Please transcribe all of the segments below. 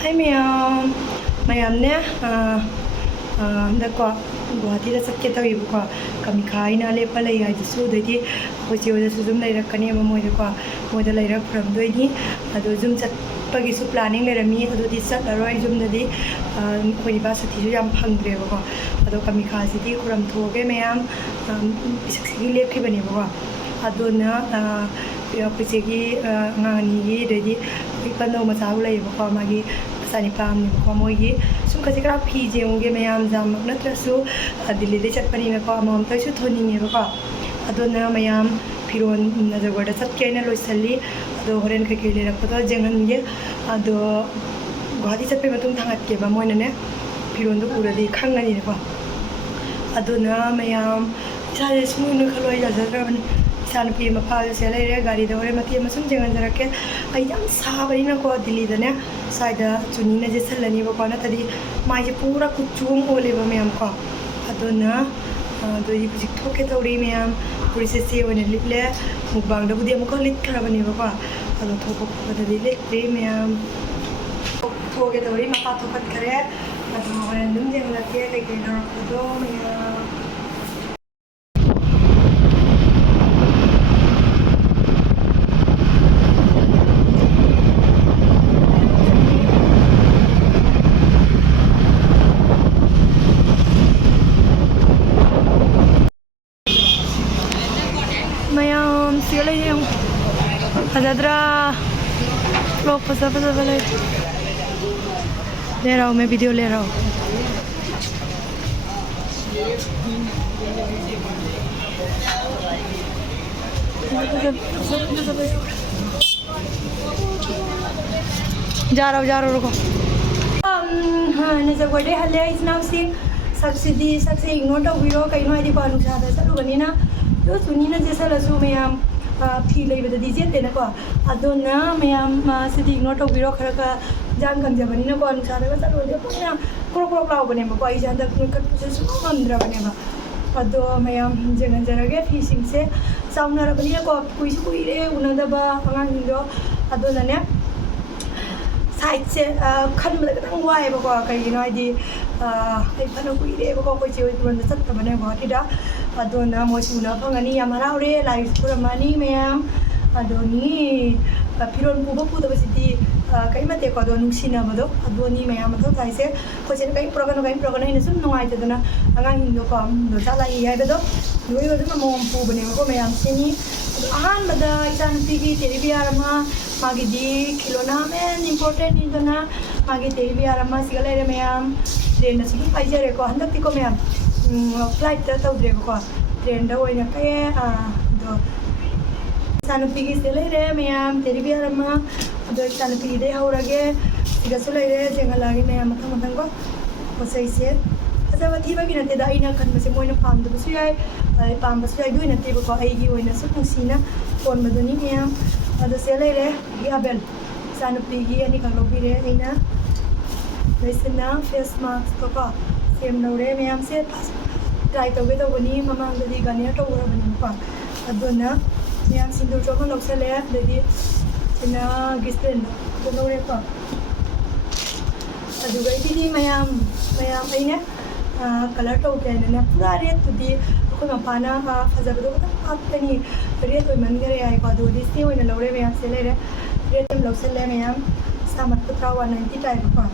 Hi ma'am, mayamne dako Guwahati da sakke tawi ko kami khai na le palai ai su de di ko chi oda su zum lai rakani ma moi ko moi da lai rak from doi di ado zum chat pagi su planning le rami ado di sat aroi zum da di ko ba sa thi yam phang dre ko ado kami kha si di kuram thoge ma'am isak si le khi bani ko ado na ya pisegi ngani gi de di ipano ma sa lai ko ma gi sani pam ni ko moi gi sum ka sikra phi je nge mayam jam natra su Delhi de chat pani na ko amam tai su thoni ni ko adona mayam phiron na jagada sat ke na loisali ado horen ka ke le ra ko jengan ge ado Guwahati chat pe matung thangat ke ba moi na ne phiron do pura di khangani ne ko adona mayam sa de smu nu khaloi ja ja San P ma pha se lai re gari da ore mati masum jengan jara ke ai jam sa bari na ko Delhi da ne saida chuni na je salani ba ko na tadi mai je pura kuchum ole ba mem ko adona do yi bijik thoke tori mem puri se se one litle mukbang da budi amko lit khara bani ba ko ado thoko ko da le re mem thoke tori ma pa thokat kare ado ore dum jeng la ke ke no ko do mem Mayam sila yung adadra lo pasa bale ले रहा हूँ मैं video ले रहा हूँ जा रहा हूँ रुको हाँ नजर बड़े हल्ले इस नाम से सब्सिडी सबसे इग्नोर तो वीरो कहीं ना यदि पानु चाहता है चलो बनी ना तो सुनी ना जैसा लसु में हम फी ले बता दीजिए देना को अदो ना मैं हम सिटी इग्नोर तो वीरो खरा का जान कम जब बनी ना को अनुसार का चलो दे पुण्य क्रो क्रो क्लाउ बने बा कोई जान तक कट से सुंदर बने बा अदो मैं हम जगह जगह फी सिंग से सामने रख बनी ना को कोई रे उन्हें दबा हमारे हिंदो अदो ना ने साइड से खन में लगता हुआ है बको कहीं ना यदि फनो कोई रे बको कोई चीज़ बंद सत्ता बने बहुत ही डा अदोना मोचुना फंगनी यामरा उरे लाइफ पूरा मनी में हम अदोनी फिरोन पुबो पुदो बसिती कहीं मत एक अदोनु सीना बदो अदोनी में हम तो थाई से कुछ कहीं प्रोग्राम ही नसुम नोआई तो ना अंगा हिंदू को हम दो चला ही है बदो दुई बदो मोम पु बने को में हम सेनी आहान बदा इसान पीगी टेलीविजन रमा मागी दी खिलौना में इम्पोर्टेंट नहीं तो ना मागी टेलीविजन रमा सिगले रे में हम ट्रेन नसीब पाइजे रे को हंदक ती को में हम फ्लाइट तो उधरे को ट्रेन दो इन्हें कहीं दो सानुपी से ले रहे मैं हम टेलीविजन रमा दो सानुपी दे हो रगे इधर ले रहे जंगलारी में हम मतंग को वैसे इसे अच्छा वही बाकी ना तेरा इन्हें खन में से मोइना पाम दो बस यार पाम बस यार दो इन्हें तेरे को आई की वही ना सब मुसीना कौन बदलनी में हम अदो से ले रहे ये अबेल सानुपी की यानी कल भी रहे इन्हें वैसे ना फेस मास्क तो का सेम नौरे में हम से ट्राई तो तो बनी ममांग ददी गानिया तो उरा बनी पा अदोना याम सिंदूर चोको नोक्सले ददी इना गिस्टेन तो नौरे पा अदुगा इदी मयाम अइने कलर तो के ने पूरा रेड तो दी को मपाना फजबदो आपनी रेड तो मन गरे आई पा दो दिसती होने लौरे में से ले रे रेड में नोक्सले मयाम सामत तो 190 टाइप पा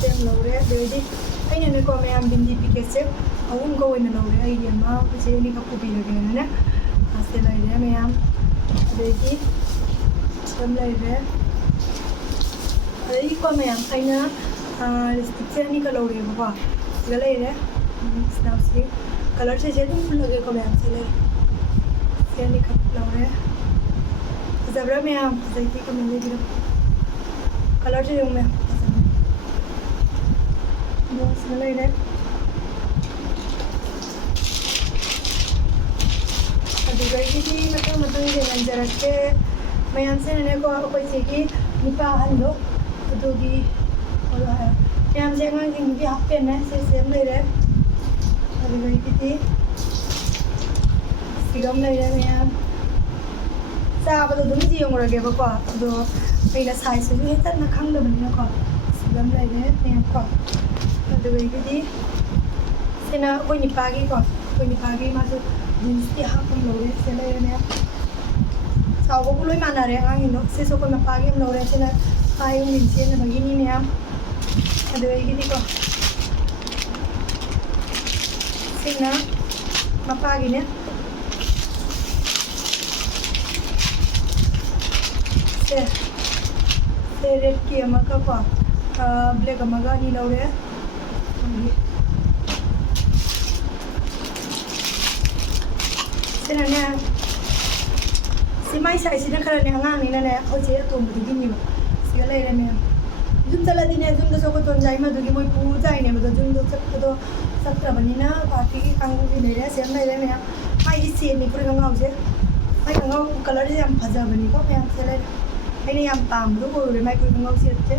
सेम लौरे देदी अइने ने को मयाम बिंदी पिके से अहूम को इन लौरे आई यमा से नि का पुबी लगे ने आसे लाई रे मयाम देदी सम लाई रे आई को मयाम आइना लिपस्टिक से नि का लौरे बा गले रे स्नैप से कलर से जेड लगे को मयाम से ले से नि का लौरे जबरा मयाम देदी को मिले गिर कलर से में बस लाई रे अदुगैदी मतलब जेगन जरके मयाम से ने को कोई सेकी निपा हंदो अदुगी और है मयाम से अंगा की निपी हाफ पेन है से सेम ले रे अदुगैदी सिगम ले रे मयाम साबदो दुम जियोंग रगे बको अदो पेला साइज से हेता न खंग दबनी को ꯐꯖꯕ ꯑꯃ ꯂꯩꯔꯦ ꯃꯌꯥꯝꯀꯣ ꯑꯗꯨꯗꯒꯤꯗꯤ ꯁꯤꯅ ꯑꯩꯈꯣꯏ ꯅꯤꯄꯥꯒꯤꯀꯣ ꯑꯩꯈꯣꯏ ꯅꯤꯄꯥꯒꯤ ꯃꯥꯁꯨ ꯖꯤꯟꯁꯇꯤ ꯍꯥꯞꯄ ꯂꯧꯔꯦ ꯁꯤꯗ ꯂꯩꯔꯦ ꯃꯌꯥꯝ ꯆꯥꯎꯕꯕꯨ ꯂꯣꯏ ꯃꯥꯟꯅꯔꯦ ꯑꯉꯥꯡꯁꯤꯡꯗꯣ ꯁꯤꯁꯨ ꯑꯩꯈꯣꯏ ꯃꯄꯥꯒꯤ ꯑꯃ ꯂꯧꯔꯦ ꯁꯤꯅ ꯌꯨꯝꯒꯤ ꯁꯦꯠꯅꯕꯒꯤꯅꯤ ꯃꯌꯥꯝ ꯑꯗꯨꯗꯒꯤꯗꯤꯀꯣ sina mapagi niya se red ki amaga pa black amaga ni laure sina ne si mai sai sina khara ne angang ni na ne hoje atom bu gi ni ba si lai re me zum chala di ne zum da so ko ton jai ma du gi moi pu jai ne ma da zum do chak do सत्रबनीना party की कांगू भी ले रहे हैं same ले रहे हैं मैं आई इस सेम निकल गंगा उसे आई गंगा कलर से हम फजा बनी को मैं हमसे ले आई नहीं हम पाम दो बोल रहे मैं कोई गंगा उसे अच्छे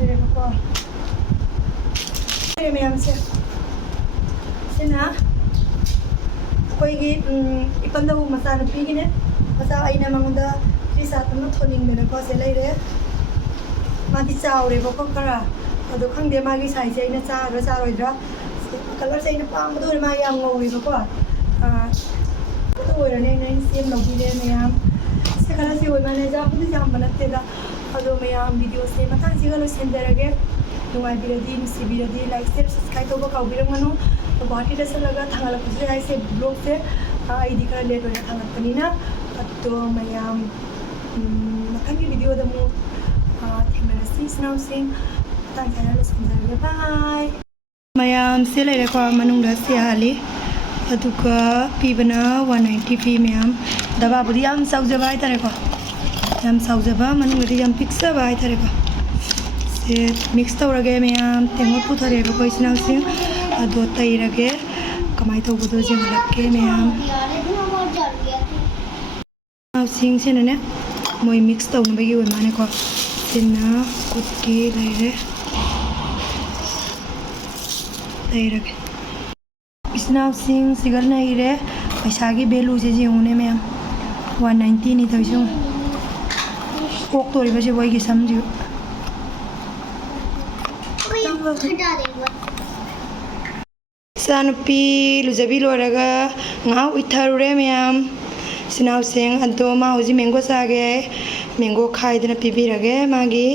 मेरे को ये मैं हमसे से ना कोई की इपंदा वो मसाला पी की ने मसाला आई ना मंगुंदा फिर साथ में थोनिंग मेरे को से ले रहे माती चाव रे को करा अदो खंगे मागी साइज आई ना चार इधर कलर से इन पाम तो मैं यंग लोगी बको तो वो रहने नहीं सेम लोगी ले मैं यंग से कलर से वो मैंने जाम बनाते ला अदो मैं यंग वीडियो से मतलब सिंगल सेंटर लगे नुआई बिरदी मिसी बिरदी लाइक से सब्सक्राइब तो बकाउ बिरंग मनो तो बाकी दस लगा थंगला कुछ ऐसे ब्लॉग से आईडी कर ले तो ये थंगला पनी ना तो मैं यंग मतलब की वीडियो दमो थेमना सी स्नाउ सिंग तांग चैनल सुनजर बाय मैम से लेरेको मनुंग से हाली अदुका पीबना 190 पी मैम दवा बुदी हम साउजबा है तरेको हम साउजबा मनुंग दी हम पिक्सबा है तरेको से मिक्स तौरगे मैम तेंगो पुथरेबो को इसनाउ सिंग अदो तैरगे कमाई तो बुदो जे लक्के मैम नाउ सिंग से ने मोय मिक्स तौनबगी वे माने को सिना कुटकी लेरे इसनाउ सिंग सिगल नहीं रे पैसा की वैल्यू से जेउने मैम 190 नहीं तो इसो कोक तो रिबे से वही की समझो सानुपी लुजबी लोरगा ngau itharure मैम सिनाउ सिंग अदो मा होजी मैंगो सागे मैंगो खाई देना पीबीरगे मागी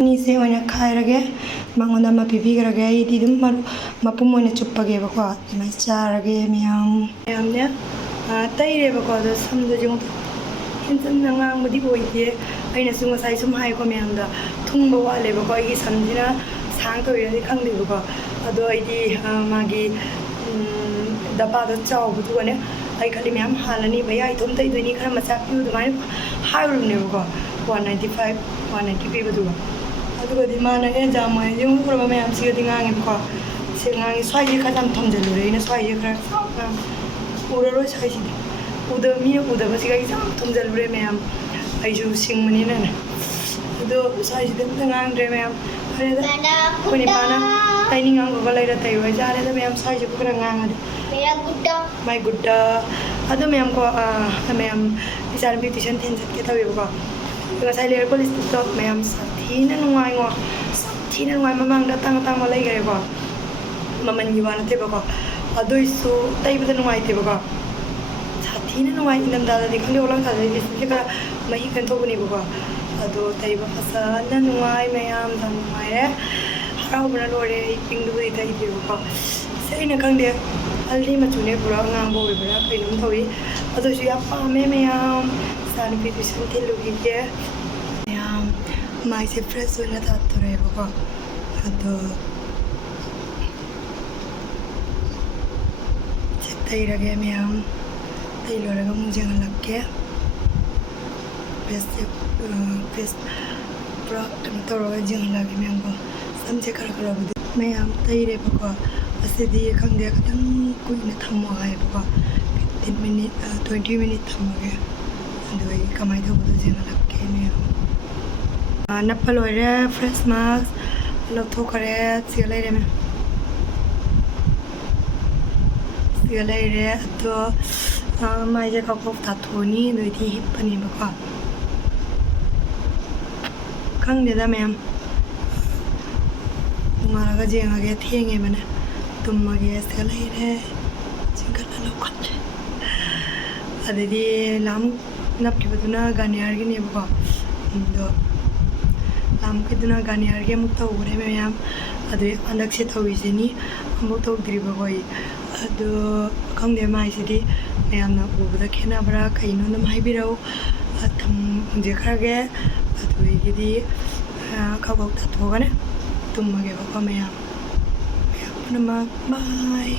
नी से ओना खाइरगे मंगोंदा मा पीबीरगे इदी दम मपुम ओना चुप्पगे बको मैं चारगे मैम ने तैरे बको दो समझो जो हिंसन नंगांग बदी बोइते अइना सुंग साइ सुम हाइ को मैम दा थुंग वाले बको आई समझिना सांग तो इरदि खंगदे बको अदो आइदी मागी दबा द चाव बुतुने आई खाली मैम हालनी भैया इथोम तै दुनी खरा मचा पिउ दुमाइ हाइरुने बको 195 190 पी बदुगा अदुगदि माना ए जामा yung पुरबा मैम सिगदि ngangi बको से ngangi स्वाइ खजम थमजलुरे इना स्वाइ खरा उररो साइ सिदि उदमी उदबसि गाइ जाम थमजलुरे मैम आइजु सिंगमनि ना अदो स्वाइ सिदि nganग्रे मैम अरेदा कोनि पाना ताइनि ngang को लैरा ताइ वा जारे दा मैम स्वाइ जु खरा nganगदि मेरा गुड्डा माय गुड्डा अदो मैम को मैम इचार ब्यूटिशियन थेन के तवे बको ngасai leer ko list to ma'am साथीना नुवाइ ngo साथीना नुवाइ mamang da tang tang lai gare ko maman gi wana te bako adoi su tai bada नुवाइ te bako साथीना नुवाइ indam da da khang olang sa dai list ka mahi kan to bani bako ado tai ba asa na नुवाइ ma'am da नुवाइ re harau bana lore ping du dai tai de bako sei na khang de aldi ma chu ne pura ngang bo bra kai num thoi ado su ya pa me ma'am सानी beautician थे लोगी के ma'am माइ से fresh होना था तो रे बको अदो तै रगे मैम तै लोरगा मुझे लग के फेस पूरा तो रोगा जंग लगे मैम को समझे कर मैम तै रे बको असेदी खंगे खतम कोई न थमो है बको 15 मिनट 20 मिनट थमगे अदुई कमाई तो बुदो जेना लक्के मैम नप्पल ओरे फ्रेश मास्क लथो करे सिगलै रे मैम सिगलै रे तो माइ जे कप थाथोनी दुइथि हिपनी बको खंग देदा मैम ꯅꯣꯡꯉꯥꯜꯂꯒ ꯌꯦꯡꯉꯒꯦ ꯊꯦꯡꯉꯦꯕꯅꯦ ꯇꯨꯝꯃꯒꯦ ꯁꯤꯒ ꯂꯩꯔꯦ ꯆꯤꯡꯈꯠꯂ ꯂꯧꯈꯠꯂꯦ ꯑꯗꯩꯗꯤ ꯂꯥꯃꯨꯛ ꯅꯞꯈꯤꯕꯗꯨꯅ ꯒꯥꯔꯅꯤꯌꯔꯒꯤꯅꯦꯕꯀꯣ ꯑꯗꯣ ꯂꯥꯃꯨꯛꯀꯤꯗꯨꯅ ꯒꯥꯔꯅꯤꯌꯔꯒꯤ ꯑꯃꯨꯛ ꯇꯧꯈ꯭ꯔꯦ ꯃꯌꯥꯝ ꯑꯗꯨ ꯍꯟꯗꯛꯁꯦ ꯇꯧꯔꯤꯁꯤꯅꯤ ꯑꯃꯨꯛ ꯇꯧꯗ꯭ꯔꯤꯕꯀꯣ ꯑꯗꯣ ꯈꯪꯗꯦ ꯃꯥꯏꯁꯤꯗꯤ ꯃꯌꯥꯝꯅ ꯎꯕꯗ ꯈꯦꯠꯅꯕ꯭ꯔꯥ ꯀꯩꯅꯣ ꯑꯗꯨꯝ ꯍꯥꯏꯕꯤꯔꯛꯎ ꯊꯝꯖꯈ꯭ꯔꯒꯦ ꯑꯗꯨꯗꯒꯤꯗꯤ ꯈꯥꯎ ꯇꯥꯊꯣꯛꯑꯒꯅꯦ ꯇꯨꯝꯃꯒꯦꯕꯀꯣ ꯃꯌꯥꯝ ꯄꯨꯝꯅꯃꯛ ꯕꯥꯏ